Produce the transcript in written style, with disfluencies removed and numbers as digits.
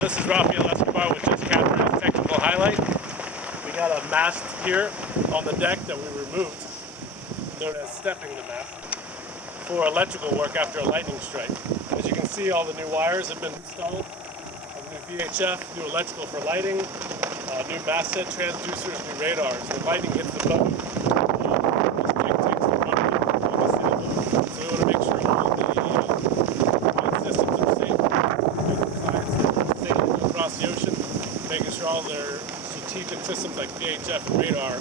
This is Rafael with just Catamaran technical highlight. We got a mast here on the deck that we removed, known as stepping the mast, for electrical work after a lightning strike. As you can see, all the new wires have been installed, a new VHF, new electrical for lighting, new mast set transducers, new radars. When lightning hits the boat, this thing takes the power. You can see the boat. So we want to make sure all of the systems are safe. Across the ocean, making sure all their strategic systems like VHF and radar